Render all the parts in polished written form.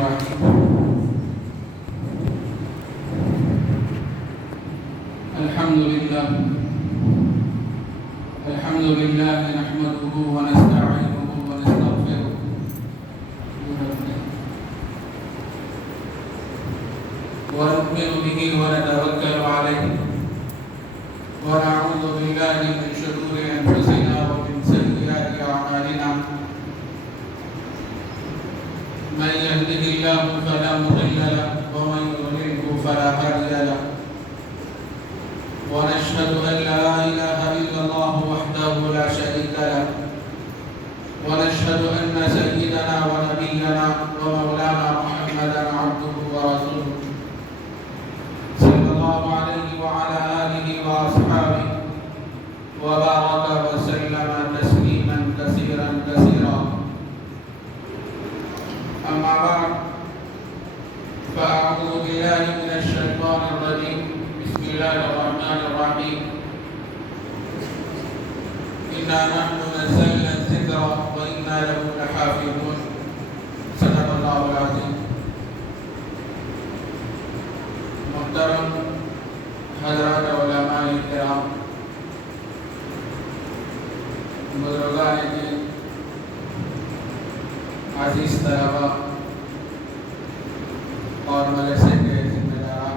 الرحيم. الحمد لله نحمده ونستعينه ونستغفره ونؤمن به ونتوكل عليه ونعوذ بالله من شرور أنفسنا ومن سيئات أعمالنا. من يهده الله فلا مضل له ومن يضلله فلا هادي له. ونشهد أن لا إله إلا الله وحده لا شريك له. ونشهد أن سيدنا ونبينا ومولانا محمدا عبده ورسوله صلى الله عليه وعلى آله وأصحابه وبارك وسلم تسليما كثيرا كثيرا. أما بعد، فأعوذ بالله من الشيطان الرجيم. بسم الله الرحمن الرحيم. إنا نحن نزلنا الذكر وإنا له لحافظون. صدق الله العظيم. محترم حضرات علماء کرام، بزرگان دین، عزیز طلباء اور مدرسے کے ذمہ داران،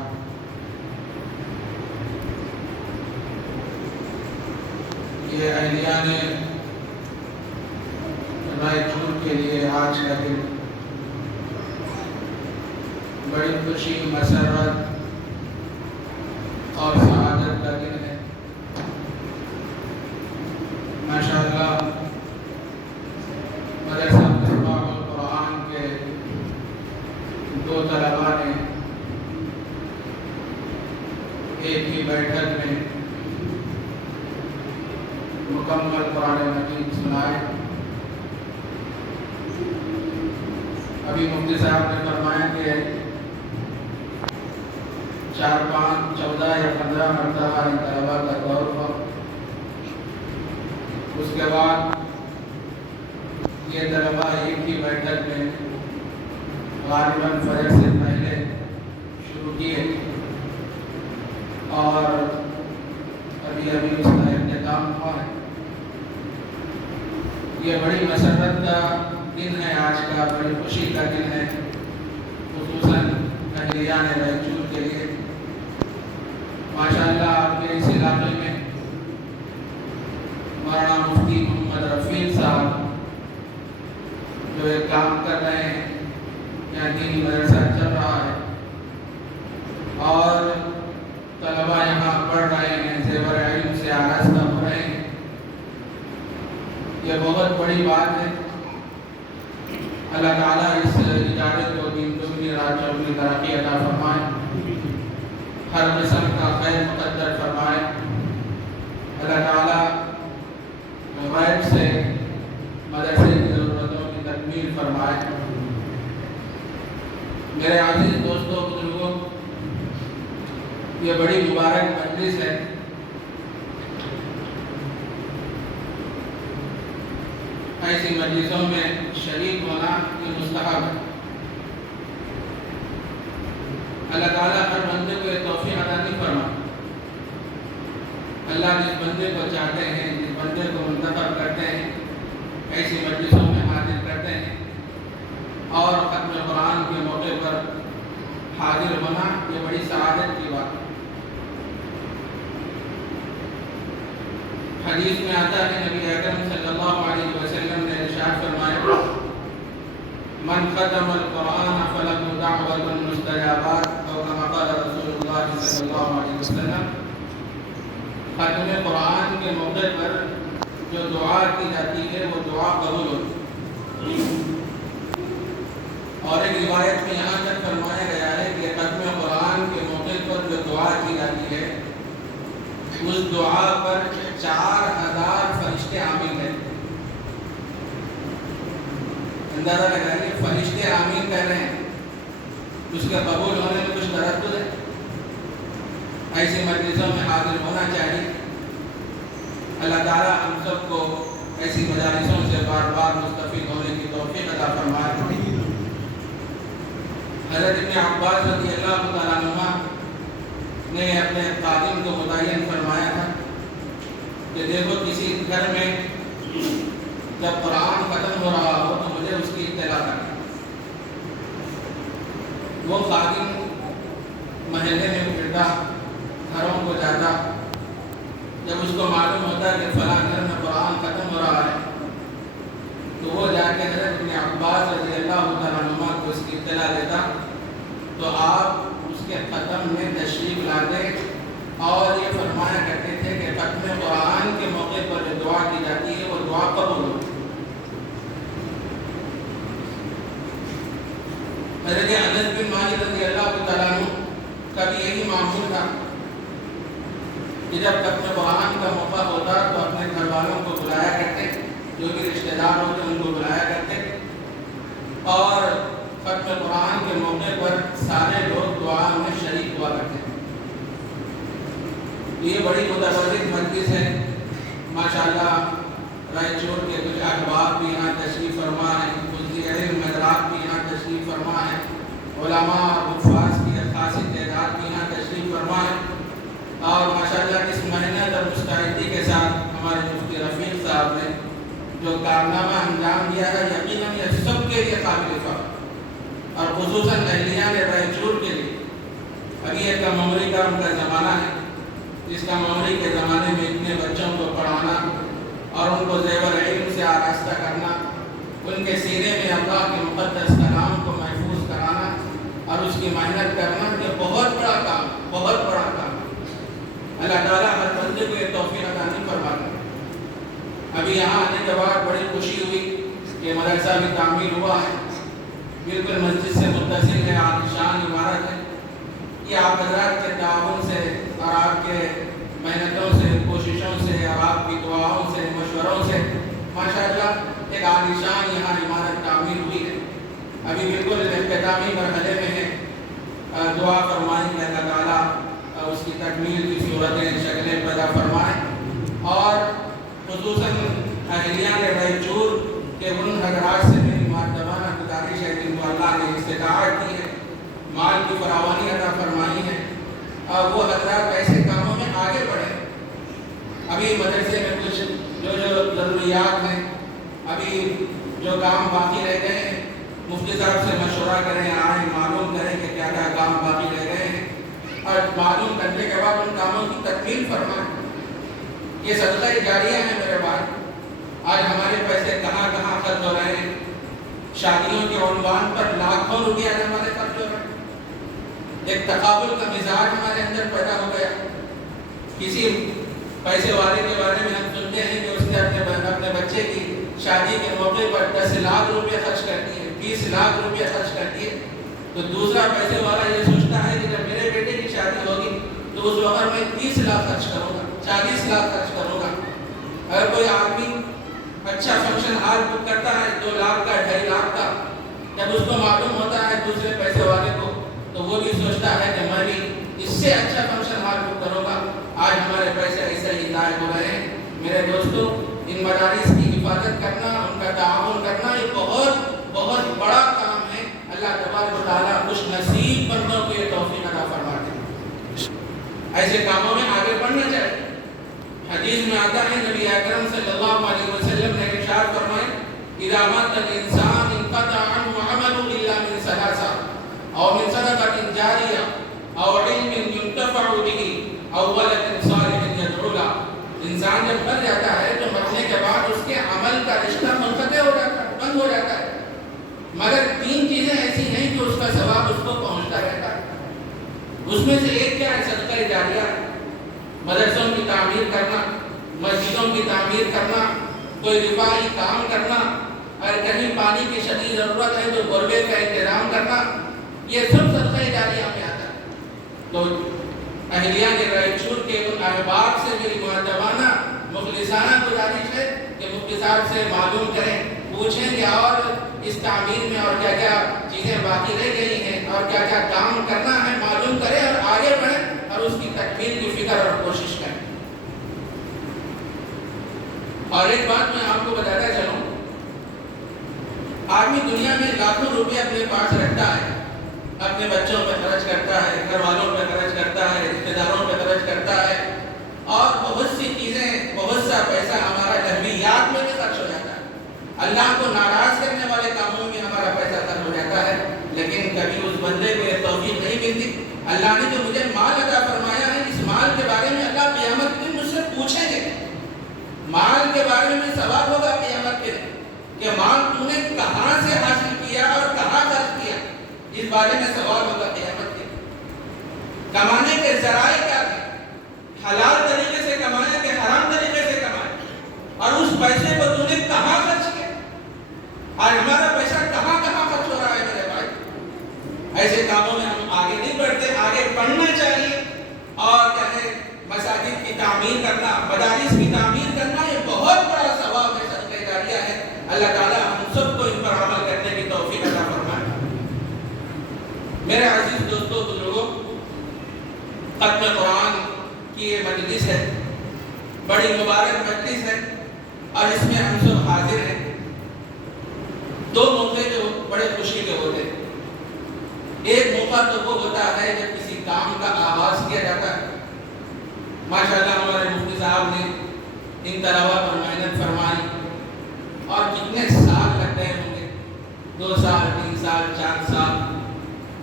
یہ اہلیان رائے چور کے لیے آج کا دن بڑی خوشی، مسرت اور سعادت کا دن ہے. ماشاءاللہ مدرسہ مصباح القرآن کے دو طلباء نے ایک ہی بیٹھک میں مکمل قرآن مجید سنائے. ابھی مفتی صاحب نے فرمایا کہ 4، 5، 14 یا 15 مرتبہ ان طلباء کا دور ہوا. اس کے بعد یہ طلباء ایک ہی بیٹھک میں غالباً فجر سے پہلے شروع کیے اور ابھی اس کا اختتام ہوا ہے. یہ بڑی مسرت کا دن ہے، آج کا بڑی خوشی کا دن ہے، خصوصاً اہلیان رائچور کے لیے. ماشاءاللہ آپ کے اس علاقے میں مولانا مفتی محمد رفیق صاحب جو ایک کام کر رہے ہیں، یہاں دینی مدرسہ چل رہا ہے اور طلباء یہاں پڑھ رہے ہیں، زیور علم سے آراستہ ہو رہے ہیں. یہ بہت بڑی بات ہے. اللہ تعالیٰ اس ادارے کو دین دنیا رات چوگنی ترقی عطا فرمائے، ہر قسم کا خیر مقدر فرمائے. اللہ تعالیٰ غیب سے مدرسے کی ضرورتوں کی تکمیل فرمائے. میرے عزیز دوستوں، بزرگوں، یہ بڑی مبارک مجلس ہے. ایسی مجلسوں میں شریک ہونا یہ مستحب ہے. اللہ تعالیٰ ہر بندے کو یہ توفیق عطا نہیں فرما. اللہ جس بندے کو چاہتے ہیں، جس بندے کو منتخب کرتے ہیں، ایسی مجلسوں میں حاضر کرتے ہیں. اور ختم قرآن کے موقع پر حاضر ہونا یہ بڑی سعادت کی بات ہے. حدیث میں آتا ہے، نبی اکرم صلی اللہ علیہ وسلم نے ارشاد فرمایا، من ختم القرآن فلہ دعوۃ مستجابات، او کما قال رسول اللہ صلی اللہ علیہ وسلم. ختم قرآن کے موقع پر جو دعا کی جاتی ہے وہ دعا قبول ہوتی ہے. اور ایک روایت میں یہاں تک فرمایا گیا ہے کہ ختم قرآن کے موقع پر جو دعا کی جاتی ہے اس دعا پر 4000 فرشتے آمین ہیں. اندازہ لگائیے، فرشتے آمین کہہ رہے ہیں، اس کے قبول ہونے میں کچھ تردد ہے. ایسی مجلسوں میں حاضر ہونا چاہیے. اللہ تعالیٰ ہم سب کو ایسی مجالسوں سے بار بار مستفید ہونے کی توفیق عطا فرمائے. حضرت ابن عباس رضی اللہ تعالیٰ عنہ نے اپنے خادم کو متعین فرمایا تھا کہ دیکھو کسی گھر میں جب قرآن ختم ہو رہا ہو تو مجھے اس کی اطلاع کرنا۔ وہ خادم محلے میں پھرتا، گھروں کو جاتا، جب اس کو معلوم ہوتا کہ فلاں گھر میں قرآن ختم ہو رہا ہے تو وہ جا کے حضرت ابن عباس رضی اللہ تعالیٰ عنہ کو اس کی اطلاع دیتا تو آپ اس کے ختم میں تشریف لاتے اور یہ فرمایا کرتے تھے کہ ختم قرآن کے موقع پر جو دعا کی جاتی ہے وہ دعا قبول ہو۔ حضرت انس بن مالک رضی اللہ تعالیٰ عنہ کا بھی یہی معمول تھا کہ جب ختم قرآن کا موقع ہوتا تو اپنے گھر والوں کو بلایا کرتے، جو بھی رشتہ دار ہوتے ان کو بلایا کرتے اور ختم قرآن کے موقع پر سارے لوگ دعا میں شریک ہوا کرتے۔ یہ بڑی متبرک مجلس ہے ماشاءاللہ۔ رائچور کے کچھ احباب بھی یہاں تشریف فرما ہیں، کچھ علم مدرات بھی یہاں تشریف فرما ہیں، علماء اور حفاظ کی خاصی تعداد بھی یہاں تشریف فرما ہیں، اور ماشاءاللہ اس محنت اور مستعدی کے ساتھ ہمارے مفتی رفیق صاحب نے جو کارنامہ انجام دیا ہے یقیناً یہ سب کے لیے قابل فخر، اور خصوصاً اہلیان رائچور کے لیے۔ ابھی ایک کم عمری کا ان کا زمانہ ہے، جس کم عمری کے زمانے میں اتنے بچوں کو پڑھانا اور ان کو زیور علم سے آراستہ کرنا، ان کے سینے میں اللہ کے مقدس کلام کو محفوظ کرانا اور اس کی محنت کرنا، یہ بہت بڑا کام، بہت بڑا کام۔ اللہ تعالیٰ ہر بندے کو یہ توفیق عطا نہیں فرماتا۔ ابھی یہاں آنے کے بعد بڑی خوشی ہوئی کہ مدرسہ بھی تعمیر ہوا ہے، بالکل مسجد سے متصل ہے، عالیشان عمارت ہے۔ یہ آپ حضرات کے تعاون سے اور آپ کے محنتوں سے، کوششوں سے اور آپ کی دعاؤں سے، مشوروں سے ماشاءاللہ ایک عالیشان یہاں عمارت تعمیر ہوئی ہے۔ ابھی بالکل اختتامی مرحلے میں ہے، دعا فرمائیں کہ اللہ تعالیٰ اس کی تکمیل کی صورتیں، شکلیں پیدا فرمائیں، اور خصوصاً اہلیان رائچور کے ان حضرات سے میری مؤدبانہ گزارش ہے جن کو اللہ نے استطاعت دی ہے، مال کی فراوانی عطا فرمائی ہے، اور وہ حضرات ایسے کاموں میں آگے بڑھیں۔ ابھی مدرسے میں کچھ جو ضروریات ہیں، ابھی جو کام باقی رہ گئے ہیں، مفتی صاحب سے مشورہ کریں، آئیں معلوم کریں کہ کیا کیا کام باقی رہ گئے ہیں، اور معلوم کرنے کے بعد ان کاموں کی تکمیل فرمائیں۔ یہ صدقہ جاریہ ہے میرے بھائی۔ آج ہمارے پیسے کہاں کہاں خرچ ہو رہے ہیں، شادیوں کے عنوان پر لاکھوں روپیہ ہمارے خرچ ہو رہے ہیں۔ ایک تقابل کا مزاج ہمارے اندر پیدا ہو گیا۔ کسی پیسے والے کے بارے میں ہم سنتے ہیں کہ اس نے اپنے بچے کی شادی کے موقع پر 10 لاکھ روپے خرچ کر دیے، 20 لاکھ روپے خرچ کر دیے، تو دوسرا پیسے والا یہ سوچتا ہے کہ جب میرے بیٹے کی شادی ہوگی تو اس وقت میں 30 لاکھ خرچ کروں گا، 40 لاکھ خرچ کروں گا۔ اگر کوئی آدمی اچھا فنکشن ہال بک کرتا ہے 2 لاکھ کا، 2.5 لاکھ کا، جب اس کو معلوم ہوتا ہے دوسرے پیسے والے کو تو وہ بھی سوچتا ہے کہ میں بھی اس سے اچھا فنکشن ہال بک کروں گا۔ آج ہمارے پیسے ایسے ہی ضائع ہو رہے ہیں۔ میرے دوستو، ان مدارس کی حفاظت کرنا، ان کا تعاون کرنا یہ بہت بہت بڑا کام ہے۔ اللہ تبارک و تعالیٰ خوش نصیب بندوں کو یہ توفیق عطا فرماتے ہیں۔ ایسے کاموں میں آگے بڑھنا چاہیے۔ حدیث میں آتا ہے نبی اکرم صلی اللہ علیہ وسلم نے ارشاد فرمایا اذا مات الانسان انقطع عنه عمله الا من ثلاث او من صدقة جاریہ او علم ينتفع به او ولد صالح يدعو له۔ انسان جب مر جاتا ہے تو مرنے کے بعد اس کے عمل کا رشتہ منقطع ہو جاتا ہے، بند ہو جاتا ہے، مگر 3 چیزیں ایسی ہیں کہ اس کا ثواب اس کو پہنچتا رہتا ہے۔ اس میں سے ایک کیا ہے؟ صدقہ جاریہ، مدرسوں کی تعمیر کرنا، مسجدوں کی تعمیر کرنا، کوئی رفاہی کام کرنا، اور کہیں پانی کی شدید ضرورت ہے تو غربے کا انتظام کرنا، یہ سب صدقہ جاریہ میں آتا ہے۔ تو اہلیان رائچور کے ان احباب سے میری مؤدبانہ مخلصانہ گزارش ہے کہ مفتی صاحب سے معلوم کریں، پوچھیں کہ اور اس تعمیر میں اور کیا کیا چیزیں باقی رہ گئی ہیں اور کیا کیا کام کرنا ہے، معلوم کریں اور آگے بڑھیں اور اس کی تکمیل کی فکر اور کوشش کریں۔ اور ایک بات میں آپ کو بتاتا چلوں، آدمی دنیا میں لاکھوں روپے اپنے پاس رکھتا ہے اپنے بچوں پہ خرچ کرتا ہے، گھر والوں پہ خرچ کرتا ہے، رشتے داروں پہ خرچ کرتا ہے، اور بہت سی چیزیں، بہت سا پیسہ ہمارا لہویات میں بھی خرچ ہو جاتا ہے، اللہ کو ناراض کرنے والے کاموں میں ہمارا پیسہ خرچ ہو جاتا ہے، لیکن کبھی اس بندے کو یہ توفیق نہیں ملتی۔ اللہ نے جو مجھے مال عطا فرمایا ہے، اس مال کے بارے میں اللہ قیامت کے دن مجھ سے پوچھیں گے، مال کے بارے میں سوال ہوگا قیامت کے دن کہ مال تو نے کہاں سے حاصل کیا اور کہاں خرچ کیا، اس بارے میں سوال ہوگا قیامت کے دن۔ کمانے کے ذرائع کیا تھے، حلال طریقے سے کمایا کہ حرام طریقے سے کمایا، اور اس پیسے کو تو نے کہاں خرچ کیا، اور ہمارا پیسہ کہاں کہاں خرچ ہو رہا ہے میرے بھائی۔ ایسے کاموں میں ہم آگے نہیں بڑھتے، آگے بڑھنا چاہیے، اور کہے مساجد کی تعمیر کرنا، مدارس کی تعمیر کرنا، یہ بہت بڑا ثواب ہے، صدقہ جاریہ ہے۔ اللہ تعالیٰ ہم سب کو ان پر عمل کرنے کی توفیق عطا فرمائے۔ میرے عزیز دوستو، بزرگوں، ختم قرآن کی یہ مجلس ہے، بڑی مبارک مجلس ہے، اور اس میں ہم سب حاضر ہیں۔ دو موقع جو بڑے خوشی کے ہوتے ہیں، ایک موقع تو وہ ہوتا ہے جب کسی کام کا آغاز کیا جاتا ہے۔ ماشاءاللہ ہمارے مفتی صاحب نے ان طلباء پر محنت فرمائی، اور کتنے سال لگ گئے ہوں گے، 2 سال 3 سال 4 سال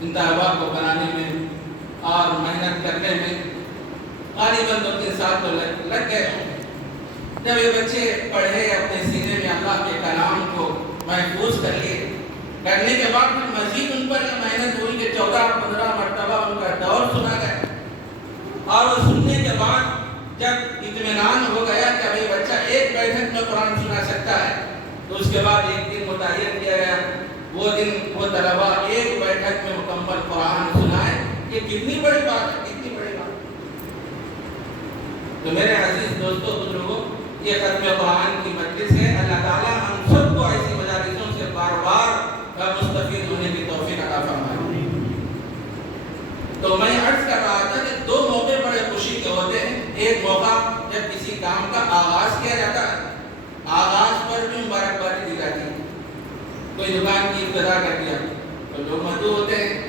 ان طلباء کو بنانے میں اور محنت کرنے میں، غالباً 2-3 سال تو لگ گئے ہوں گے۔ جب یہ بچے پڑھے، اپنے سینے میں اللہ کے کلام کو محفوظ کر لیے، کرنے کے بعد پھر مزید ان پر یہ محنت ہوئی کہ 14-15 مرتبہ ان کا دور سنا گیا، اور وہ سننے کے بعد جب اطمینان ہو گیا کہ ابھی بچہ ایک بیٹھک میں قرآن سنا سکتا ہے، تو اس کے بعد ایک دن متعین کیا گیا، وہ دن وہ طلباء ایک بیٹھک میں مکمل قرآن سنائے۔ یہ کتنی بڑی بات ہے، کتنی بڑی بات۔ تو میرے عزیز دوستو، بزرگوں، یہ ختم قرآن کی مجلس ہے۔ اللہ تعالیٰ ہم سب کو ایسی مجالسوں سے بار بار مستفید ہونے کی توفیق عطا فرمائے۔ تو میں عرض کر رہا تھا کہ دو موقع بڑے خوشی کے ہوتے ہیں۔ ایک موقع جب کسی کام کا آغاز کیا جاتا ہے، آغاز پر بھی مبارکبادی دی جاتی ہے۔ کوئی دکان کی ابتدا کر دیا تو لوگ مدعو ہوتے ہیں،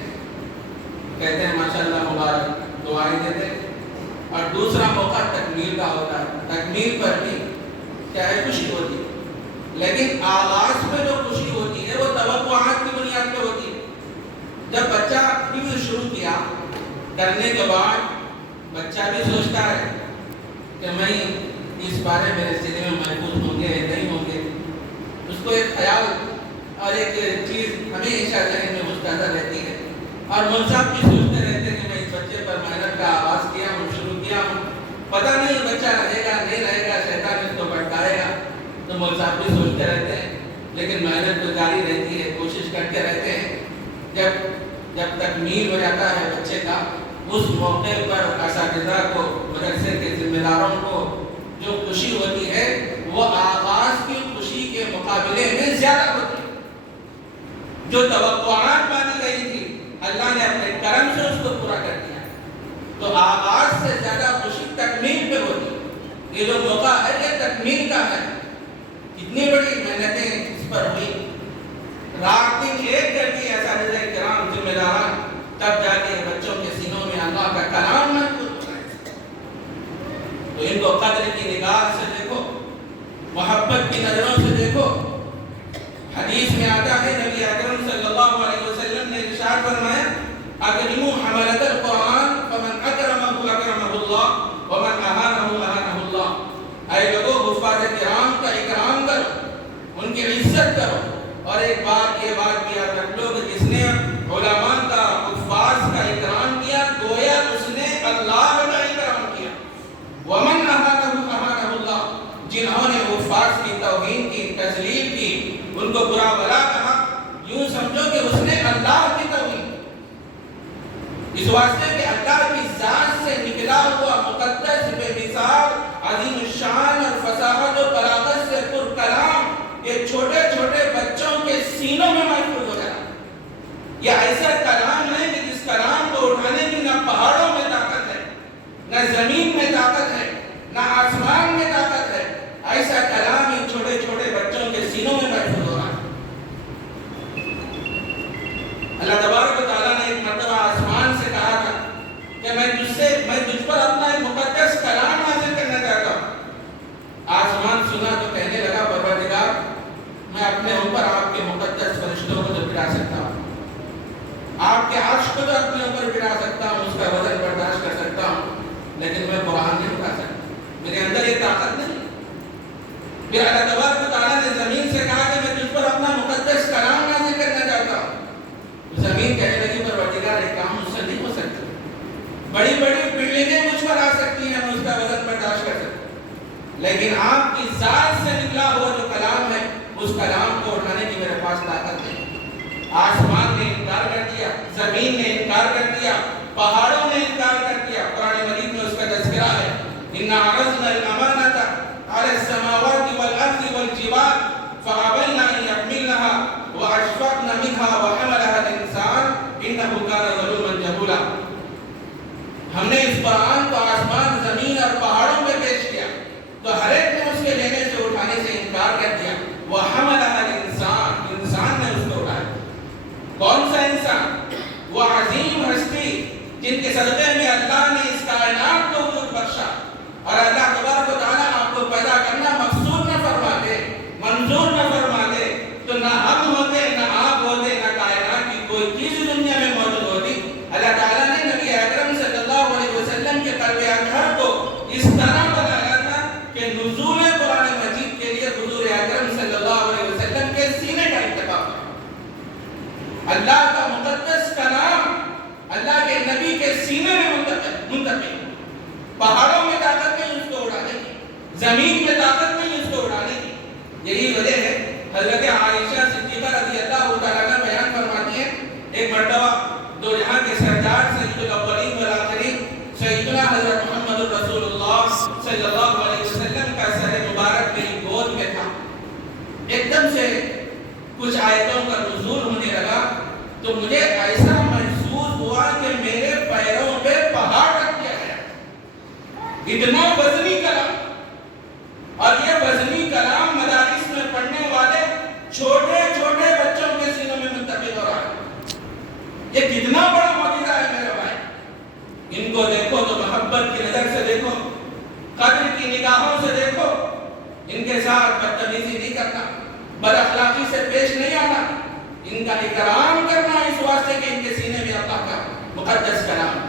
کہتے ہیں ماشاءاللہ مبارک، دعائیں دیتے ہیں۔ اور دوسرا موقع تکمیل کا ہوتا ہے، تکمیل پر بھی کیا ہے، خوشی ہوتی ہے، لیکن آغاز میں جو خوشی ہوتی ہے وہ توقعات کی بنیاد پہ ہوتی ہے۔ جب بچہ حفظ شروع کیا، کرنے کے بعد بچہ بھی سوچتا ہے کہ میں اس بارے میرے سینے میں محفوظ ہوں گے نہیں ہوں گے، اس کو ایک خیال اور ایک چیز ہمیشہ ذہن میں مستحضر رہتی ہے، اور مولوی بھی سوچتے رہتے ہیں کہ میں اس بچے پر محنت کا آغاز کیا ہوں، شروع کیا ہوں، پتہ نہیں بچہ رہے گا نہیں رہے گا، شیطان اس کو بھٹکائے گا، تو مولوی بھی سوچتے رہتے ہیں، لیکن محنت تو جاری رہتی ہے، کوشش کرتے رہتے ہیں۔ جب تکمیل ہو جاتا ہے بچے کا، اس موقع پر اساتذہ کو، مدرسے کے ذمہ داروں کو جو خوشی ہوتی ہے وہ آغاز کی خوشی کے مقابلے میں زیادہ ہوتی ہے۔ جو توقعات باندھی گئی تھی، اللہ نے اپنے کرم سے اس کو پورا کر دیا، تو آغاز سے زیادہ خوشی تکمیل پہ ہوتی ہے۔ یہ جو موقع ہے یہ تکمیل کا ہے، کتنی بڑی محنتیں اس پر ہوئی، رات دن ایک کر دی اساتذہ کرام، ذمہ داران، تب جا کے بچوں کے سینوں میں اللہ کا کلام محفوظ ہے۔ تو ان کو قدر کی نگاہ سے دیکھو، محبت کی نظروں سے دیکھو۔ حدیث میں آتا ہے، نبی اکرم صلی اللہ علیہ وسلم نے ارشاد فرمایا، اکرموا حملۃ القرآن فمن اکرمہ اکرمہ اللہ ومن اہانہ اہانہ اللہ۔ اے لوگوں، حفاظ کرام کا اکرام کرو، ان کی عزت کرو، اور ایک بات یہ بات بھی یاد رکھ لو کہ جس نے علماء کا، حفاظ کا اکرام کیا، گویا اس نے اللہ کا اکرام کیا۔ ومن اہانہ اہانہ اللہ، جنہوں نے حفاظ کی توہین کی، تذلیل کی، ان کو برا بلا کہا، یوں سمجھو کہ اس نے اللہ کی توہین، اس واسطے کہ اللہ کی ذات سے نکلا ہوا مقدس، بے مثال، عظیم الشان اور فصاحت و بلاغت سے پر کلام یہ چھوٹے چھوٹے بچوں کے سینوں میں محفوظ ہو جانا۔ یہ ایسا کلام ہے کہ جس کلام کو اٹھانے کی نہ پہاڑوں میں طاقت ہے، نہ زمین میں طاقت ہے، نہ آسمان میں طاقت ہے، ایسا کلام ان چھوٹے چھوٹے بچوں کے سینوں میں محفوظ ہو رہا ہے۔ اللہ تبارک و تعالیٰ نے ایک آپ کے عرش کو تو اپنے اوپر گرا سکتا ہوں، اس کا وزن برداشت کر سکتا ہوں، لیکن میں قرآن نہیں اٹھا سکتا، میرے اندر یہ طاقت نہیں۔ پھر اللہ تبارک و تعالیٰ نے زمین سے کہا کہ میں تجھ پر اپنا مقدس کلام نازل کرنا چاہتا ہوں۔ زمین کہنے لگی پروردگار ایک کام مجھ سے نہیں ہو سکتا، بڑی بڑی بلڈنگیں مجھ پر آ سکتی ہیں، میں اس کا وزن برداشت کر سکتا ہوں، لیکن آپ کی ذات سے نکلا ہوا جو کلام ہے اس کلام کو اٹھانے کی میرے پاس طاقت نہیں۔ آسمان نے انکار کر دیا، زمین نے انکار کر دیا، پہاڑوں نے انکار کر دیا۔ قرآن مجید میں اس کا تذکرہ ہے، اِنَّا عَرَضْنَا الْأَمَانَةَ عَلَى السَّمَاوَاتِ وَالْأَرْضِ وَالْجِبَالِ فَأَبَيْنَ أَن يَحْمِلْنَهَا وَأَشْفَقْنَ مِنْهَا وَحَمَلَهَا الْإِنسَانُ إِنَّهُ كَانَ ظَلُومًا جَهُولًا۔ ہم نے اس قرآن کو آسمان، زمین اور پہاڑوں پہ پیش کیا تو ہر ایک نے اس کے لینے سے اٹھانے سے انکار کر دیا۔ وَحَمَلَهَا الْإِنسَانُ، انسان نے اس کو اٹھایا۔ کون سا انسان؟ وہ عظیم ہستی جن کے صدقے میں اللہ نے اس کائنات کو وجود بخشا، اور اللہ تبارک و تعالیٰ آپ کو پیدا کرنا مقصود نہ فرما دے، منظور نہ فرما دے تو نہ ہم ہوتے، نہ آپ ہوتے، نہ کائنات کی کوئی چیز دنیا میں موجود ہوتی۔ اللہ تعالیٰ نے نبی اکرم صلی اللہ علیہ وسلم کے قلب اطہر کو اس طرح بنایا تھا کہ نزول قرآن مجید کے لیے حضور اکرم صلی اللہ علیہ وسلم کے سینے کا انتخاب ہے۔ اللہ کا مقدس کلام اللہ کے نبی کے سینے میں منتقل۔ پہاڑوں میں طاقت نہیں اس کو اڑانے کی، زمین میں طاقت نہیں اس کو اڑانے کی۔ یہی وجہ ہے حضرت عائشہ صدیقہ رضی اللہ تعالیٰ عنہ بیان فرماتی ہیں، ایک مرتبہ دو جہاں کے سردار سید الاولین والآخرین سیدنا حضرت محمد رسول اللہ صلی اللہ علیہ وسلم کا سر مبارک میری گود میں تھا۔ ایک دم سے کچھ آیتوں کا نزول ہونے لگا تو مجھے ایسا محسوس ہوا کہ میرے پیروں پہ پہاڑ رکھ دیا گیا، اتنا وزنی کلام۔ اور یہ وزنی کلام مدارس میں پڑھنے والے چھوٹے چھوٹے بچوں کے سینوں میں منتقل ہو رہا ہے۔ یہ کتنا بڑا معجزہ ہے میرے بھائی۔ ان کو دیکھو تو محبت کی نظر سے دیکھو، قدر کی نگاہوں سے دیکھو، ان کے ساتھ بدتمیزی نہیں کرنا، بد اخلاقی سے پیش نہیں آنا، ان کا اکرام کرنا اس واسطے کہ ان کے سینے میں اللہ کا مقدس کلام۔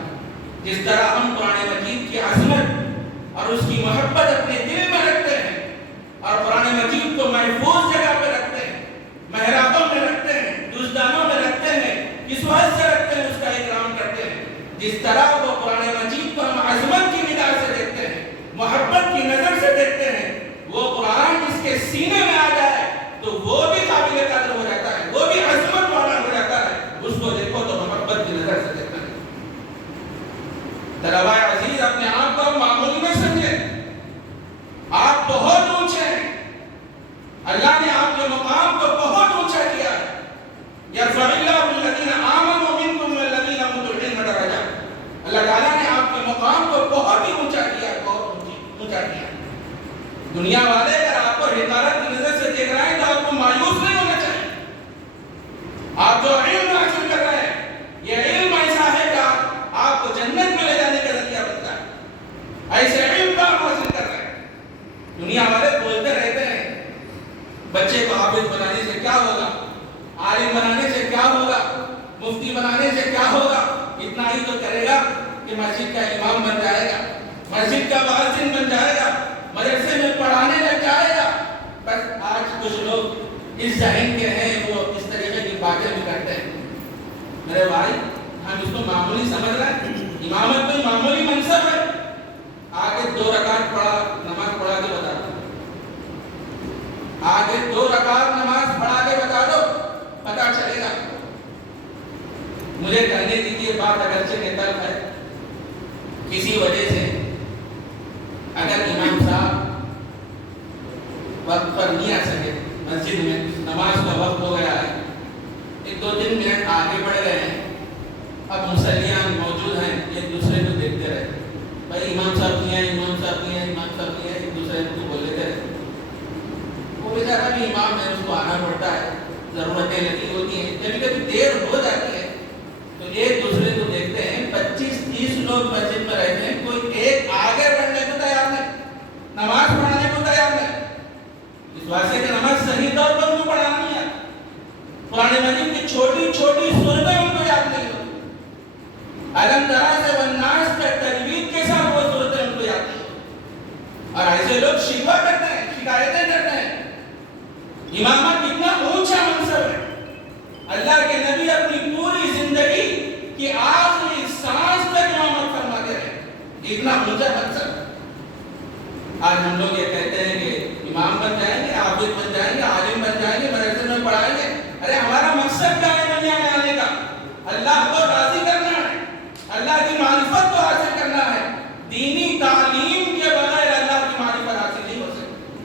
جس طرح ہم قرآن مجید کی عظمت اور اس کی محبت اپنے دل میں رکھتے ہیں اور قرآن مجید کو محفوظ جگہ پہ رکھتے ہیں، محرابوں میں رکھتے ہیں، دوزدانوں میں رکھتے ہیں، کس وجہ سے رکھتے ہیں، اس کا اکرام کرتے ہیں، جس طرح وہ قرآن مجید کو ہم عظمت کی نگاہ سے دیکھتے ہیں، محبت کی نظر سے دیکھتے ہیں، وہ قرآن اس کے سینے میں آ جائے تو وہ بھی قابل قدر ہو جاتا ہے، وہ بھی عظمت والا ہو جاتا ہے۔ اس کو دیکھو تو محبت کی نظر سے دیکھنا ہے۔ طلباء عزیز، اپنے آپ کو معمولی نہ سمجھیں، آپ بہت اونچے ہیں، اللہ نے آپ کے مقام کو بہت اونچا کیا ہے۔ یرفع اللہ الذین آمنوا منکم والذین اوتوا العلم درجات۔ اللہ تعالیٰ نے آپ کے مقام کو بہت ہی اونچا کیا ہے، بہت اونچا کیا ہے۔ دنیا والے اگر آپ کو حقارت کی نظر سے دیکھ رہے ہیں تو آپ کو مایوس نہیں ہونا چاہیے۔ آپ جو علم حاصل کر رہے ہیں، یہ علم ایسا ہے کہ آپ کو جنت میں لے جانے کا ذریعہ بنتا ہے۔ ایسے علم کا آپ حاصل کر رہے ہیں۔ دنیا والے بولتے رہتے ہیں بچے کو حافظ بنانے سے کیا ہوگا، عالم بنانے سے کیا ہوگا، مفتی بنانے سے کیا ہوگا، اتنا ہی تو کرے گا کہ مسجد کا امام بن جائے گا، مسجد کا مؤذن بن جائے گا، مدرسے میں پڑھانے لگ جائے گا۔ بس آج کچھ لوگ اس ذہن کے ہیں، وہ اس طریقے کی باتیں بھی کرتے ہیں۔ میرے بھائی، ہم اس کو معمولی سمجھ رہے ہیں، امامت کوئی معمولی منصب ہے۔ آگے 2 رکعت نماز پڑھا کے بتا دو، آگے 2 رکعت نماز پڑھا کے بتا دو، پتا چلے گا۔ مجھے کہنے دیجیے، بات اگرچہ کہ تلخ ہے، کسی وجہ سے اگر امام صاحب وقت پر نہیں آ سکے، مسجد میں نماز کا وقت ہو گیا ہے، 1-2-3 منٹ آگے بڑھ گئے ہیں، اب مصلیان موجود ہیں، ایک دوسرے کو دیکھتے رہے، بھائی امام صاحب نہیں ہے، امام صاحب نہیں ہے، امام صاحب نہیں ہے، ایک دوسرے کو بول لیتے رہے۔ وہ بیچارہ بھی امام ہے، اس کو آنا پڑتا ہے، ضرورتیں لگی ہوتی ہیں، کبھی کبھی دیر ہو جاتی ہے تو ایک دوسرے کو دیکھتے ہیں۔ 25-30 لوگ مسجد میں رہتے ہیں، کوئی ایک آگے بڑھنے کو تیار نہیں، نماز پڑھانے کو تیار نہیں۔ اس واسطے کہ نماز صحیح طور پر ان کو پڑھانی ہے، قرآن مجید کی چھوٹی چھوٹی سورتیں ان کو یاد نہیں علم دراز والناس کا تجوید کے ساتھ وہ صورتیں ان کو یاد نہیں. اور ایسے لوگ شکوہ کرتے ہیں، شکایتیں کرتے ہیں. امامت کتنا اونچا منصب ہے. اللہ کے نبی اپنی پوری زندگی کی آخری سانس تک امامت فرماتے رہے. اتنا اونچا منصب. آج ہم لوگ یہ کہتے ہیں کہ امام بن جائیں گے، عابد بن جائیں گے، عالم بن جائیں گے، مدرسے میں پڑھائیں گے. ارے ہمارا مقصد کیا ہے دنیا میں آنے کا؟ اللہ کو راضی کرنا ہے، اللہ کی معرفت کو حاصل کرنا ہے. دینی تعلیم کے بغیر اللہ کی معرفت حاصل نہیں ہو سکتی.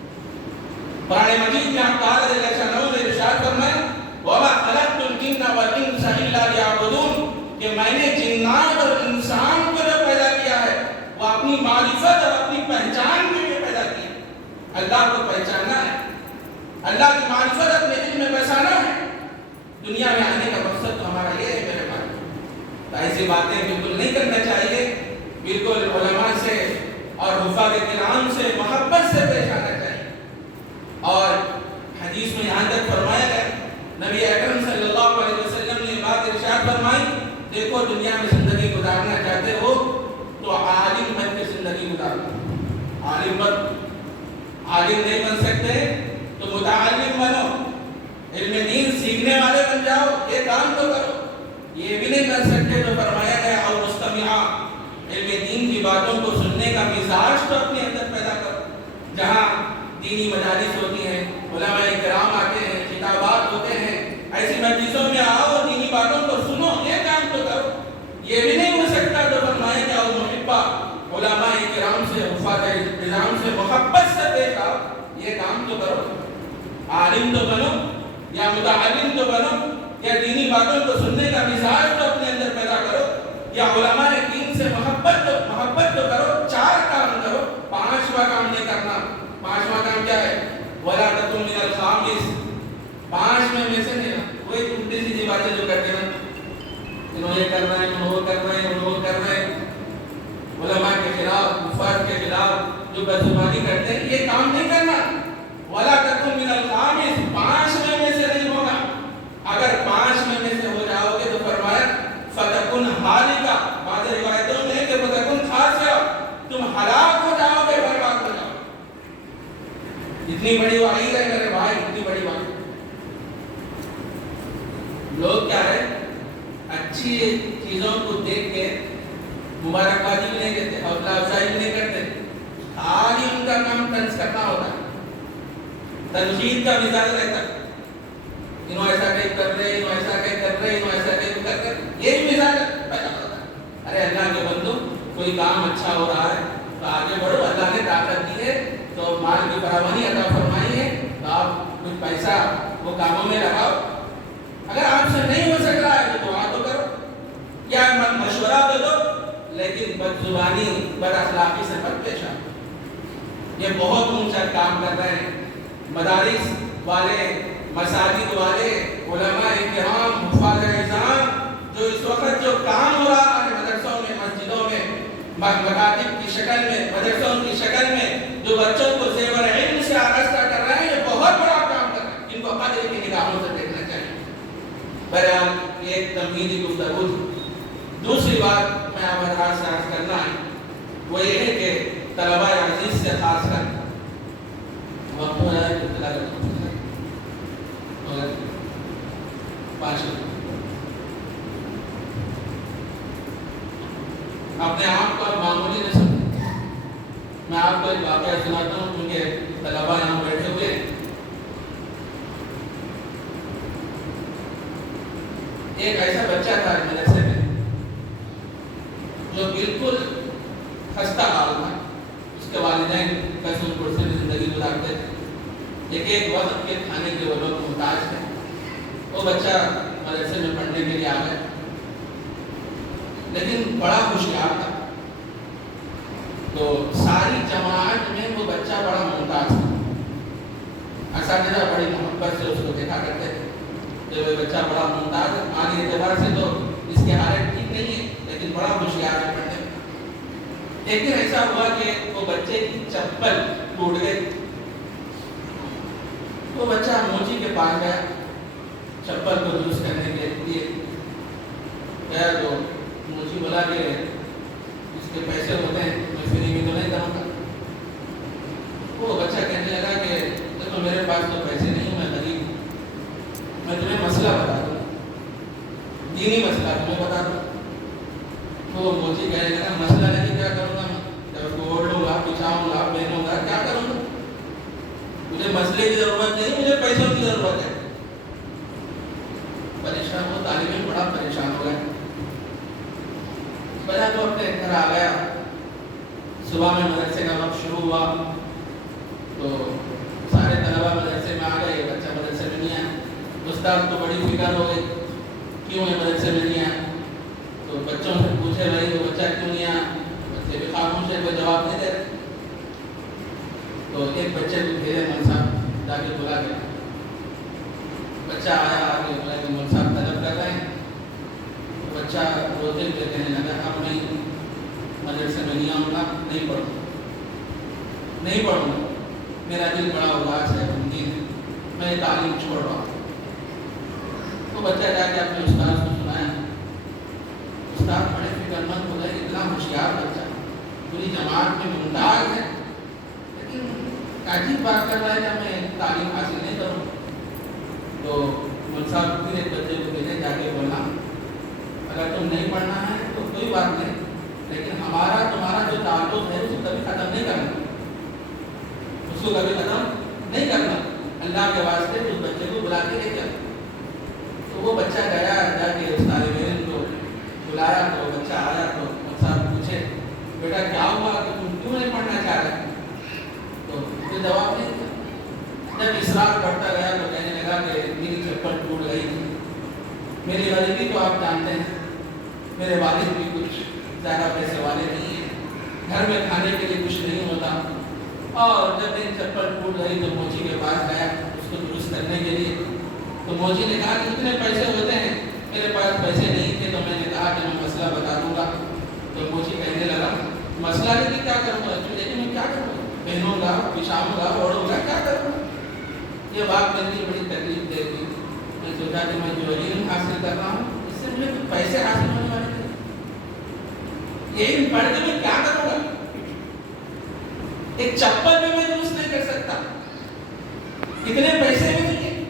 قرآن مجید میں ہم قال جل شانہ نے ارشاد فرمایا وَمَا خَلَقْتُ الْجِنَّ وَالْإِنسَ إِلَّا لِيَعْبُدُونَ، کہ میں نے جنات اور انسان کو جو پیدا کیا ہے وہ اپنی معرفت اور اپنی پہچان کے لیے پیدا کیا. اللہ کو پہچاننا ہے، اللہ کی معرفت اپنے دل میں بسانا ہے. دنیا میں آنے کا مقصد تو ہمارا یہ ہے میرے بھائی. تو ایسی باتیں بالکل نہیں کرنا چاہیے. بالکل علماء سے اور حفاظ کرام سے محبت سے پیش آنا چاہیے. اور حدیث میں یہاں تک فرمایا گیا، نبی اکرم صلی اللہ علیہ وسلم نے بات ارشاد فرمائی، دیکھو دنیا میں زندگی گزارنا چاہتے ہو تو عالم بن کے زندگی گزارنا. عالم نہیں بن سکتے تو متعلم بنو، علم دین سیکھنے والے بن جاؤ. یہ کام تو کرو. یہ بھی نہیں کر سکتے تو فرمایا گیا اور مستمعہ، علم دین کی باتوں کو سننے کا مزاج تو اپنے اندر پیدا کرو. جہاں دینی مجالس ہوتی ہیں، علماء کرام آتے ہیں، خطابات ہوتے ہیں، ایسی مجلسوں میں آؤ اور دینی باتوں کو سنو. یہ کام تو کرو. یہ بھی نہیں ہو سکتا تو فرمایا گیا اور محبہ، علماء کرام سے حفاظ نظام سے محبت سے پیش آؤ. یہ کام تو کرو. عالم تو بنو یا متعلم تو بنو، یا دینی باتوں کو سننے کا مزاج تو اپنے اندر پیدا کرو، یا علماء دین سے محبت تو کرو. 4 کام کرو، 5واں کام نہیں کرنا. 5واں کام کیا ہے؟ وَلَا تَكُن مِنَ الْخَامِسِ. 5 میں سے نہیں. وہی الٹی سیدھی باتیں جو کرتے ہیں، انہوں یہ کر رہے ہیں، انہوں وہ کر رہے ہیں، انہوں وہ کر رہے ہیں. علماء کے خلاف، کفار کے خلاف جو بدزبانی کرتے ہیں، یہ کام نہیں کرنا. وَلَا تَكُن مِنَ الْخَامِسِ. 5 میں سے نہیں ہوگا. اگر 5 میں سے ہو جاؤ گے تو فرمایا فَتَكُنْ هَالِكَ. بعض روایتوں میں ہے کہ فَتَكُنْ خَاسِرًا. تم ہلاک ہو جاؤ گے، برباد ہو جاؤ. اتنی بڑی وعید ہے میرے بھائی، اتنی بڑی وعید. لوگ کیا ہے، اچھی چیزوں کو دیکھ کے مبارکبادی بھی نہیں دیتے، حوصلہ افزائی بھی نہیں کرتے. خالی ان کا کام طنز کرنا ہوتا ہے، تنقید کا مزاج رہتا ہے. انہوں ایسا کہیں کر رہے، انہوں ایسا کہیں کر رہے، انہوں ایسا کہیں کر رہے. یہی مزاج پیدا ہوتا ہے. ارے اللہ کے بندو، کوئی کام اچھا ہو رہا ہے تو آگے بڑھو. اللہ نے طاقت دی ہے تو مال کی فراوانی عطا فرمائی ہے تو آپ کچھ پیسہ وہ کاموں میں لگاؤ. اگر آپ سے نہیں ہو سک رہا ہے تو دعا تو کرو یا مشورہ تو دو، لیکن بد زبانی، بد اخلاقی سے مت پیش آؤ. یہ بہت اونچا کام کر رہے ہیں مدارس والے، مساجد والے، علماء کرام، حفاظ نظام. جو اس وقت جو کام ہو رہا ہے مدرسوں میں، مسجدوں میں، مکاتب کی شکل میں، مدرسوں کی شکل میں، جو بچوں کو زیور علم سے آراستہ کر رہے ہیں، یہ بہت بڑا کام کر رہے ہیں. ان کو قدر کی نگاہوں سے دیکھنا چاہیے. بہرحال یہ ایک تمہیدی گفتگو تھی. دوسری بات میں آپ حضرات سے عرض کرنا ہے وہ یہ ہے کہ طلباء عزیز سے خاص کر وقت ہو جائے تو اپنے آپ کو معمولی نہ سمجھیں. میں آپ کو ایک واقعہ سناتا ہوں کیونکہ طلباء یہاں بیٹھے ہوئے ہیں. ایک ایسا بچہ تھا مدرسے میں جو بالکل خستہ حال تھا. اس کے والدین قصر پرسے میں زندگی گزارتے تھے. ایک وقت کے کھانے کے وہ لوگ محتاج تھے. وہ بچہ مدرسے میں پڑھنے کے لیے آ گیا، لیکن بڑا ہوشیار تھا. تو ساری جماعت میں وہ بچہ بڑا محتاج تھا. اساتذہ بڑی محبت سے اس کو دیکھا کرتے تھے کہ وہ بچہ بڑا محتاج ہے. مالی اعتبار سے تو اس کی حالت ٹھیک نہیں ہے، لیکن بڑا ہوشیار ہے پڑھنے میں. ایک دن ایسا ہوا کہ وہ بچے کی چپل ٹوٹ گئی. وہ بچہ موچی کے پاس گیا چپل کو درست کرنے کے لیے گیا. تو موچی مجھے بولا کہ اس کے پیسے ہوتے ہیں میں فری میں تو نہیں کروں گا. وہ بچہ کہنے لگا کہ دیکھو میرے پاس تو پیسے نہیں, میں غریب ہوں, میں تمہیں مسئلہ بتا دوں, دینی مسئلہ تمہیں بتا دوں. تو موچی کہنے لگا مسئلہ نہیں, کیا کروں گا میں, جب اوڑھ لوں گا, بچھاؤں گا, پہنوں گا, کیا کروں گا, مجھے مسئلے کی ضرورت نہیں, مجھے پیسوں کی ضرورت ہے. پریشان ہو, طالب علم بڑا پریشان ہو گیا. بجا تو اپنے گھر آ گیا. صبح میں مدرسے کا وقت شروع ہوا تو سارے طلبا مدرسے میں آ گئے, بچہ مدرسے میں نہیں آیا. استاد کو بڑی فکر ہو گئی کیوں ہے مدرسے میں نہیں آیا. تو بچوں سے پوچھے بھائی وہ بچہ کیوں نہیں آیا, بچے بھی خاموش ہے, کوئی جواب نہیں دے رہے. تو ایک بچے کو بھیجے مول صاحب, جا کے بلا گیا. بچہ آیا, آ کے بولا کہ مول صاحب طلب کر رہے ہیں. تو بچہ روتے ہوئے کہنے لگا اب نہیں مدرسے میں نہیں آؤں گا, نہیں پڑھوں گا, میرا دل بڑا اداس ہے, غمگین ہے, میں تعلیم چھوڑ رہا ہوں. تو بچہ جا کے اپنے استاد کو سنایا. استاد بڑے فکر مند ہو گئے, اتنا ہوشیار بچہ, پوری جماعت میں ممتاز ہے, لیکن عجیب بات کر رہا ہے کہ میں تعلیم حاصل نہیں کروں. تو مول صاحب پھر ایک بچے کو بھیجے, جا کے بولنا اگر تم نہیں پڑھنا ہے تو کوئی بات نہیں, لیکن ہمارا تمہارا جو تعلق ہے اس کو کبھی ختم نہیں کرنا, اس کو کبھی ختم نہیں کرنا. اللہ کے واسطے اس بچے کو بلا کے لے جاؤ. تو وہ بچہ گیا, جا کے اس طالب علم کو بلایا. تو بچہ آیا تو مول صاحب پوچھے بیٹا کیا ہوا کہ تم کیوں نہیں پڑھنا چاہ رہے. تو کوئی جواب نہیں دیا. جب اصرار بڑھتا گیا تو کہنے لگا کہ میری چپل ٹوٹ گئی تھی, میری غریبی تو آپ جانتے ہیں, میرے والد بھی کچھ زیادہ پیسے والے نہیں ہیں, گھر میں کھانے کے لیے کچھ نہیں ہوتا. اور جب میری چپل ٹوٹ گئی تو موچی کے پاس گیا اس کو درست کرنے کے لیے. تو موچی نے کہا کہ اتنے پیسے ہوتے ہیں, میرے پاس پیسے نہیں تھے, تو میں نے کہا کہ میں مسئلہ بتا دوں گا. تو موچی کہنے لگا مسئلہ لیکن کیا کروں گا, لیکن میں کیا کروں گا, پہنوں گا, بچھاؤں گا, اوڑھوں گا, کیا کروں گا. یہ بات میرے لیے بڑی تکلیف دے گی. میں سوچا کہ میں جو علم حاصل کر رہا ہوں اس سے مجھے کچھ پیسے حاصل ہونے والے ہیں, یہ علم پڑھ کے میں کیا کروں گا, ایک چپل بھی میں درست نہیں کر سکتا, اتنے پیسے بھی نہیں,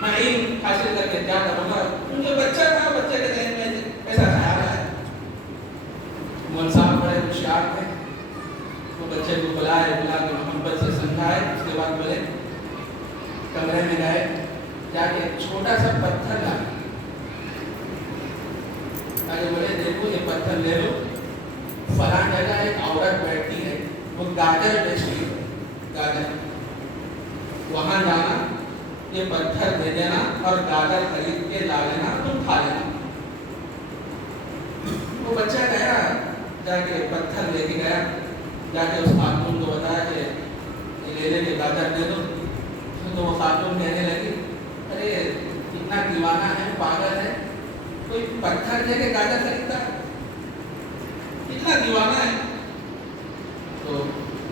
میں علم حاصل کر کے کیا کروں گا. کیونکہ بچہ تھا, بچے کے ذہن میں ایسا خیال ہے. مول صاحب بڑے ہوشیار تھے, وہ بچے کو بلائے, بلا کے محبت سے سمجھائے. اس کے بعد بولے کمرے میں گئے, جا کے ایک چھوٹا سا پتھر لائے. بولے دیکھو یہ پتھر لے لو, فلاں جگہ ایک عورت بیٹھتی ہے, وہ گاجر بیچتی ہے, گاجر, وہاں جانا, یہ پتھر دے دینا اور گاجر خرید کے لا لینا, تم کھا لینا. وہ بچہ گیا, جا کے پتھر لے کے گیا, جا کے اس خاتون کو بتایا کہ یہ لے لے کے گاجر دے دو. تو وہ خاتون کہنے لگی ارے اتنا دیوانہ ہے, پاگل ہے, کوئی پتھر دے کے گاجر خریدتا ہے, اتنا دیوانہ ہے.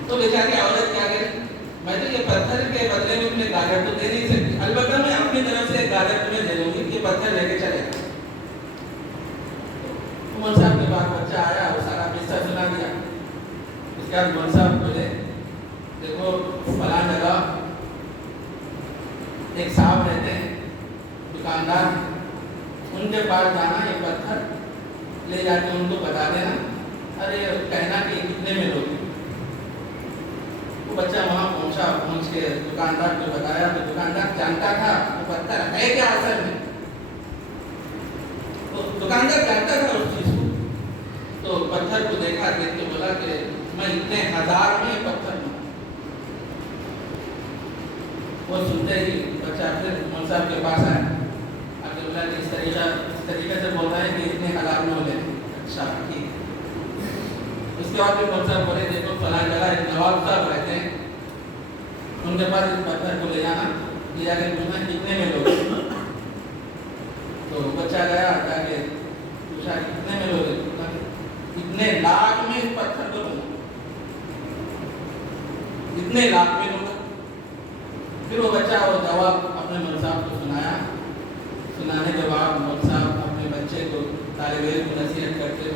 تو بیچاری عورت کیا کرے, میں تو یہ پتھر کے بدلے میں تمہیں گاجر تو دے نہیں سکتی, البتہ میں اپنی طرف سے ایک گاجر تمہیں دے دوں گی, یہ پتھر لے کے چلے. مول صاحب کے پاس بچہ آیا, وہ سارا قصہ سنا دیا. اس کے بعد مول صاحب بولے دیکھو فلاں جگہ ایک صاحب رہتے ہیں, دکاندار, ان کے پاس جانا, یہ پتھر لے جا کے ان کو بتا دینا, ارے کہنا کہ کتنے میں لوگ. وہ بچہ وہاں پہنچا, پہنچ کے دکاندار کو بتایا. تو دکاندار جانتا تھا وہ پتھر ہے کیا اصل میں, تو دکاندار جانتا تھا اس چیز کو. تو پتھر کو دیکھا, دیکھ کے بولا کہ میں اتنے ہزار میں پتھر ہوں. وہ سنتے ہی بچہ پھر مول صاحب کے پاس آیا, آ کے بولا کہ اس طریقے سے بولتا ہے کہ اتنے ہزار میں ہو لے. اچھا ٹھیک. اس کے بعد پھر مول صاحب بولے دیکھو فلاں جگہ ایک نواب صاحب رہتے ہیں, ان کے پاس اس پتھر کو لے جانا, لے جا کے پوچھنا کتنے میں لوگ. تو بچہ گیا, جا کے پوچھا کتنے میں لوگ, اتنے لاکھ میں اس پتھر کو لوں, اتنے لاکھ میں لوں. پھر وہ بچہ وہ جواب اپنے مول صاحب کو سنایا. سنانے کے بعد مول صاحب اپنے بچے کو طالب علم کو نصیحت کرتے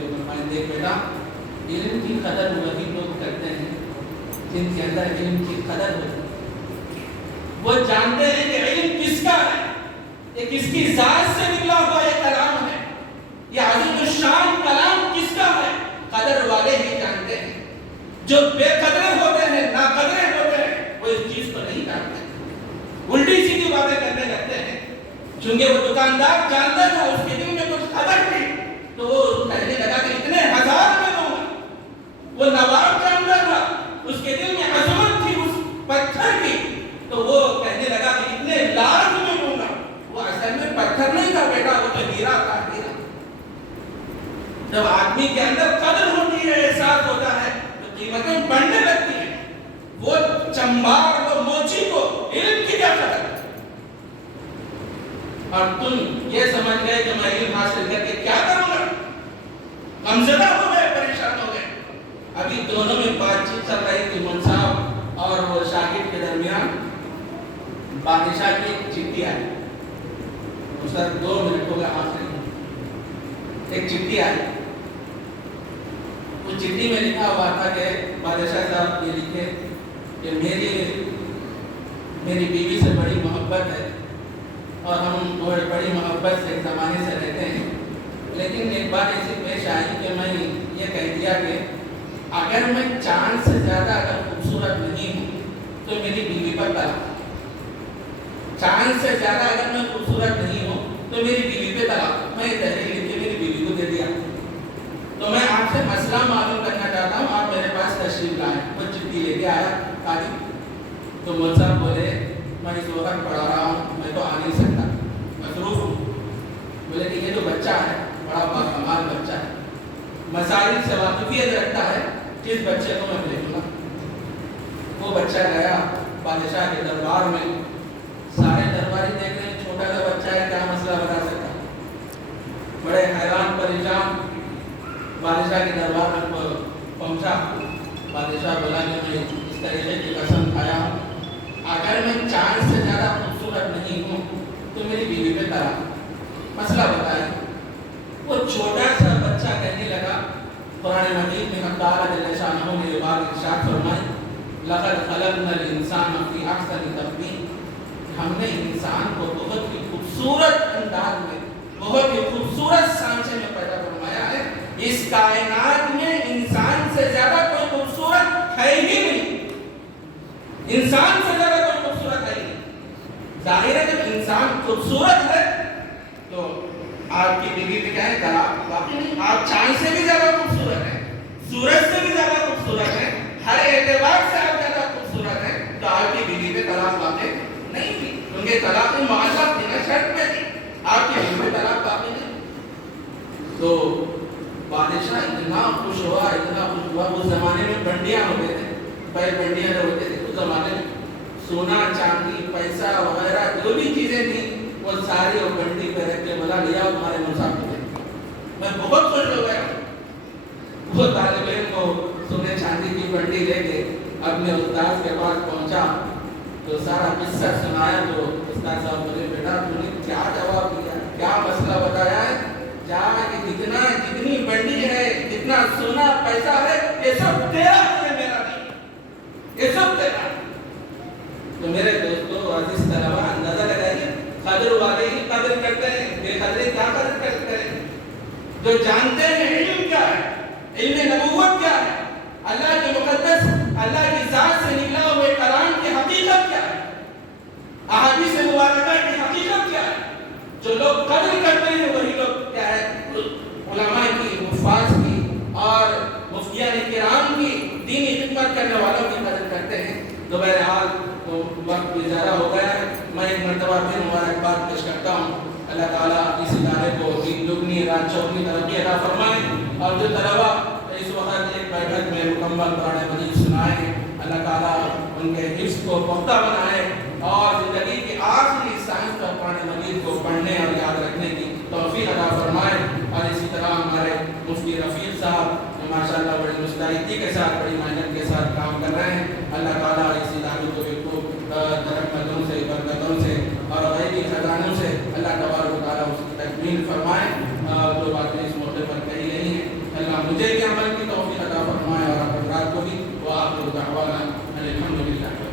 علم کی قدر وہی لوگ کرتے ہیں جن کے اندر علم کی قدر ہوتی ہے. وہ جانتے ہیں کہ علم کس کا ہے, یہ کس کی ذات سے نکلا ہوا یہ کلام ہے, یہ عظیم الشان کلام کس کا ہے, قدر والے ہی جانتے ہیں. جو بے قدر ہوتے ہیں, ناقدر ہوتے ہیں, وہ اس چیز کو نہیں جانتے, الٹی سیدھی باتیں کرنے لگتے ہیں. چونکہ وہ دکاندار جانتا تھا اس کے دل میں کچھ خبر تھی, تو وہ کہنے لگا کہ اتنے ہزار میں دوں گا. وہ نواب جانتا تھا, اس کے دل میں عظمت تھی اس پتھر کی, تو وہ کہنے لگا کہ اتنے لاکھ میں دوں گا. وہ اصل میں پتھر نہیں تھا بیٹا, وہ تو ہیرا تھا, ہیرا. جب آدمی کے اندر قدر ہوتی ہے, احساس ہوتا ہے, تو قیمتیں بڑھنے لگتی ہیں. وہ چمبار, وہ موچی کو علم کی کیا قدر, اور تم یہ سمجھ گئے کہ میں علم حاصل کر کے کیا کروں گا, غمزدہ ہو گئے, پریشان ہو گئے. ابھی دونوں میں بات چیت چل رہی تھی, مول صاحب اور وہ شاگرد کے درمیان. بادشاہ کی ایک چٹھی آئی, اس کا 2 منٹ ہو گئے آخری, ایک چٹھی آئی. اس چٹھی میں لکھا ہوا تھا کہ بادشاہ صاحب یہ لکھے کہ میری بیوی سے بڑی محبت ہے, اور ہم بڑی محبت سے ایک زمانے سے رہتے ہیں, لیکن ایک بات ایسی پیش آئی کہ میں یہ کہہ دیا کہ اگر میں چاند سے زیادہ اگر خوبصورت نہیں ہوں تو میری بیوی پر طلاق. چاند سے زیادہ اگر میں خوبصورت نہیں ہوں تو میری بیوی پہ طلاق. میں یہ تحریر لکھ کے میری بیوی کو دے دیا. تو میں آپ سے مسئلہ معلوم کرنا چاہتا ہوں, آپ میرے پاس تشریف لائیں. وہ چٹھی لے کے آیا قاضی, تو مول صاحب بولے میں اس وقت پڑھا رہا ہوں, میں تو آ نہیں سکتا, مصروف ہوں. بولے کہ یہ جو بچہ ہے بڑا باکمال بچہ ہے, مسائل سے واقفیت رکھتا ہے, جس بچے کو میں بھیجوں گا. وہ بچہ گیا بادشاہ کے دربار میں. سارے درباری دیکھ رہے ہیں, چھوٹا سا بچہ ہے, کیا مسئلہ بتا سکتا. بڑے حیران پریشان بادشاہ کے دربار میں پہنچا. بادشاہ بولا کہ میں اس طریقے کی قسم کھایا ہوں, اگر میں چاند سے زیادہ خوبصورت نہیں ہوں تو میری بیوی پہ طلاق. مسئلہ بتائیے. وہ چھوٹا سا بچہ کہنے لگا, قرآن مجید میں اللہ جل شانہ نے یہ بات ارشاد فرمائی, لقد خلقنا الانسان فی احسن تقویم, ہم نے انسان کو بہت ہی خوبصورت انداز میں, بہت ہی خوبصورت سانچے میں پیدا فرمایا ہے. اس کائنات میں انسان سے زیادہ کوئی خوبصورت ہے ہی نہیں, انسان سے زیادہ کوئی خوبصورت ہے ہی نہیں. ظاہر ہے جب انسان خوبصورت ہے تو آپ کی بیوی پہ کیا ہے طلاق باقی نہیں. آپ چاند سے بھی زیادہ خوبصورت ہیں, سورج سے بھی زیادہ خوبصورت ہیں, ہر اعتبار سے آپ زیادہ خوبصورت ہیں, تو آپ کی بیوی پہ طلاق باقی نہیں تھی. کیونکہ طلاق معذب تھی نا, شرط میں تھی, آپ کی بیوی پہ طلاق باقی نہیں. تو بادشاہ اتنا خوش ہوا, اتنا خوش ہوا. اس زمانے میں بنڈیاں ہوتے تھے, پہلے بنڈیاں جو ہوتے تھے اس زمانے میں سونا چاندی پیسہ وغیرہ جو بھی چیزیں تھیں وہ ساری وہ بنڈی پہ رکھ کے بلا لیا اور تمہارے منصاب کو دے. میں بہت خوش ہو گیا. وہ طالب علم کو سونے چاندی کی بنڈی لے کے اپنے استاد کے پاس پہنچا تو سارا قصہ سنایا. تو استاد صاحب بولے بیٹا تم نے کیا جواب دیا, کیا مسئلہ بتایا ہے, جہاں کہ جتنی بنڈی ہے, جتنا سونا پیسہ ہے, یہ سب تیرا ہے, میرا نہیں, یہ سب تیرا. تو میرے دوستو عزیز طلباء اندازہ لگائیے, قدر والے ہی قدر کرتے ہیں, بے قدرے کیا قدر کرتے ہیں. جو جانتے ہیں علم کیا ہے, علم نبوت کیا ہے, اللہ کے مقدس, اللہ کی ذات سے نکلا ہوئے کلام کی حقیقت کیا ہے, احادیث مبارکہ کی حقیقت کیا ہے, جو لوگ قدر کرتے ہیں وہی لوگ کیا ہے علماء کی, حفاظ کی اور مفتیان کرام کی, دینی خدمت کرنے والوں کی قدر کرتے ہیں. تو بہرحال وقت بھی زیادہ ہو گیا ہے. میں ایک مرتبہ پھر مبارکباد پیش کرتا ہوں. اللہ تعالیٰ اس ادارے کو ایک دگنی رات چوگنی ترقی عطا فرمائے, اور جو طلبا اس وقت ایک بیٹھک میں مکمل قرآن مجید سنائے ہیں, اللہ تعالیٰ ان کے حفظ کو پختہ بنائے اور زندگی کی آخری سائنس کا قرآن مجید کو پڑھنے اور یاد رکھنے کی توفیق عطا فرمائے. اور اسی طرح ہمارے مفتی رفیق صاحب ماشاءاللہ بڑی مستعدی کے ساتھ, بڑی محنت کے ساتھ کام کر رہے ہیں. اللہ تعالیٰ اس ادارے کو درخمتوں سے, برکتوں سے اور غیبی خزانوں سے اللہ تبارک و تعالیٰ اس کی تکمیل فرمائے. جو باتیں اس موقع پر کہی گئی ہیں اللہ مجھے مجھے بھی عمل کی توفیق عطا فرمائے اور آپ حضرات کو بھی. وآخر دعوانا ان الحمد للہ.